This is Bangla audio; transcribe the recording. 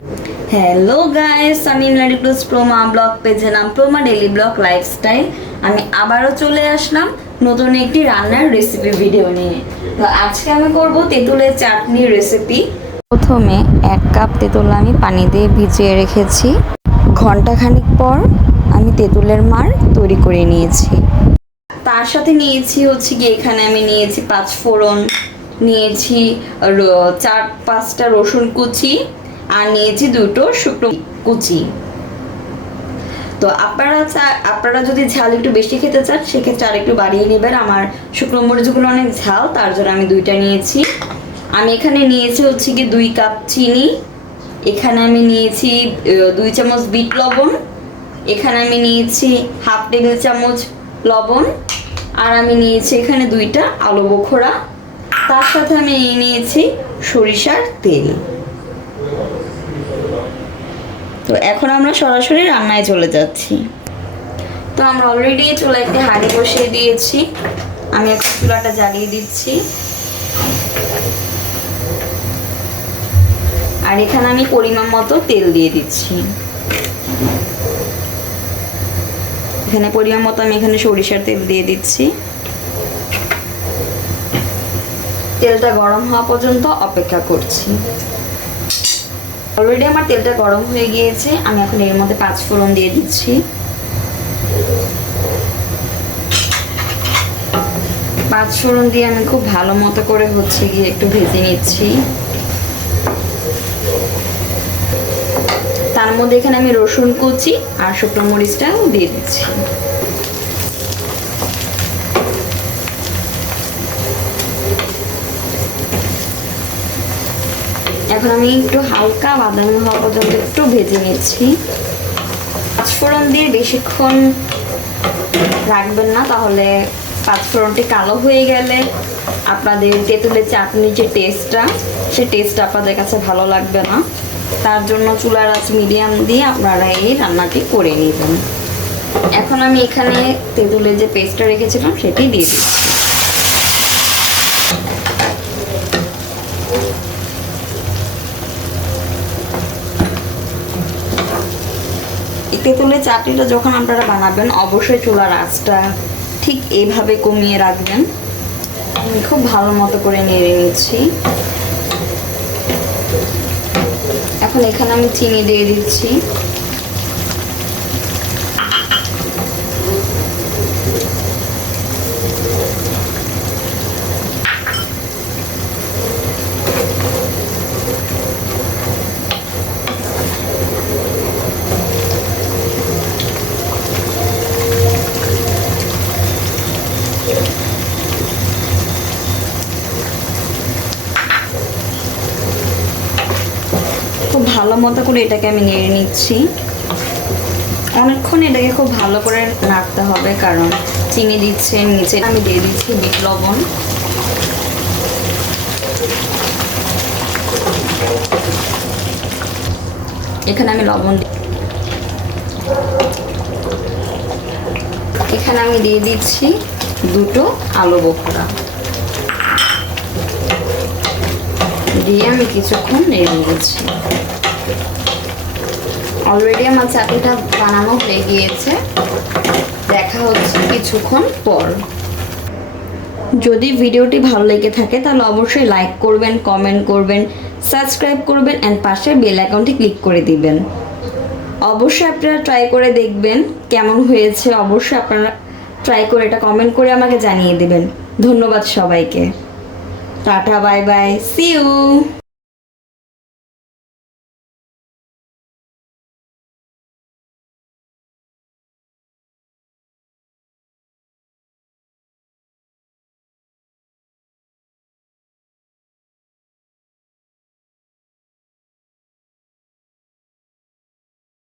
হ্যালো গাইস, আমি ইমলানি প্লাস প্রোমা ব্লগ পেজের নাম প্রোমা ডেইলি ব্লগ লাইফস্টাইল। আমি আবারও চলে আসলাম নতুন একটি রান্নার রেসিপি ভিডিও নিয়ে। তো আজকে আমি করব তেঁতুলের চাটনির রেসিপি। প্রথমে 1 কাপ তেঁতুল আমি পানি দিয়ে ভিজিয়ে রেখেছি। ঘন্টাখানিক পর আমি তেঁতুলের মার তৈরি করে নিয়েছি। তার সাথে নিয়েছি এখানে আমি নিয়েছি 5 ফোড়ন, নিয়েছি 4-5টা রসুন কুচি, আর নিয়েছি 2টো শুকনো কুচি। তো আপনারা যদি ঝাল একটু বেশি খেতে চান সেক্ষেত্রে আর একটু বাড়িয়ে নেবেন। আমার শুকনো মরিচগুলো অনেক ঝাল, তার জন্য আমি 2টা নিয়েছি। আমি এখানে নিয়েছি 2 কাপ চিনি। এখানে আমি নিয়েছি 2 চামচ বিট লবণ। এখানে আমি নিয়েছি হাফ টেবিল চামচ লবণ। আর আমি নিয়েছি এখানে 2টা আলু বোখরা। তার সাথে আমি নিয়েছি সরিষার তেল। তো এখন আমরা সরাসরি রান্নায় চলে যাচ্ছি। তো আমরা অলরেডি চুলায় একটা হাঁড়ি বসিয়ে দিয়েছি। আমি এখন চুলাটা জ্বালিয়ে দিচ্ছি। আর এখানে আমি পরিমাণ মতো তেল দিয়ে দিচ্ছি। এখানে পরিমাণ মতো আমি এখানে সরিষার তেল দিয়ে দিচ্ছি। তেলটা গরম হওয়া পর্যন্ত অপেক্ষা করছি। অলরেডি আমার তেলটা গরম হয়ে গিয়েছে। আমি এখন এর মধ্যে 5 ফোড়ন দিয়ে দিচ্ছি। 5 ফোড়ন দিয়ে আমি খুব ভালো মতো করে একটু ভেজে নিচ্ছি। তার মধ্যে এখানে আমি রসুন কুচি আর শুকনো মরিচটাও দিয়ে দিচ্ছি। এখন আমি একটু হালকা বাদামি হওয়া পর্যন্ত একটু ভেজে নিচ্ছি। 5 ফোড়ন দিয়ে বেশিক্ষণ রাখবেন না, তাহলে 5 ফোড়নটি কালো হয়ে গেলে আপনাদের তেঁতুলের চাটনির যে টেস্টটা, সেই টেস্টটা আপনাদের কাছে ভালো লাগবে না। তার জন্য চুলার আঁচ মিডিয়াম দিয়ে আপনারা এই রান্নাটি করে নেবেন। এখন আমি এখানে তেঁতুলের যে পেস্টটা রেখেছিলাম সেটি দিয়ে দিচ্ছি। তেঁতুলের চাটনিটা যখন আপনারা বানাবেন অবশ্যই চুলার আঁচটা ঠিক এইভাবে কমিয়ে রাখবেন। আমি খুব ভালো মতো করে নেড়ে নিচ্ছি। এখন এখানে আমি চিনি দিয়ে দিচ্ছি। খুব ভালো মতো করে এটাকে আমি নেড়ে নিচ্ছি। অনেকক্ষণ এটাকে খুব ভালো করে নাড়তে হবে, কারণ চিনি দিচ্ছে, নিচে আমি দিয়ে দিচ্ছি বিট লবণ। এখানে আমি লবণ এখানে আমি দিয়ে দিচ্ছি 2টো আলু বোখরা দিয়ে আমি কিছুক্ষণ নেড়ে নিচ্ছি। অলরেডি আমার চাটনিটা বানানো হয়ে গিয়েছে। দেখা হচ্ছে কিছুক্ষণ পর। যদি ভিডিওটি ভালো লেগে থাকে তাহলে অবশ্যই লাইক করবেন, কমেন্ট করবেন, সাবস্ক্রাইব করবেন এন্ড পাশের বেল আইকনটি ক্লিক করে দিবেন। অবশ্যই আপনারা ট্রাই করে দেখবেন কেমন হয়েছে। অবশ্যই আপনারা ট্রাই করে এটা কমেন্ট করে আমাকে জানিয়ে দিবেন। ধন্যবাদ সবাইকে। Tata, bye bye, see you.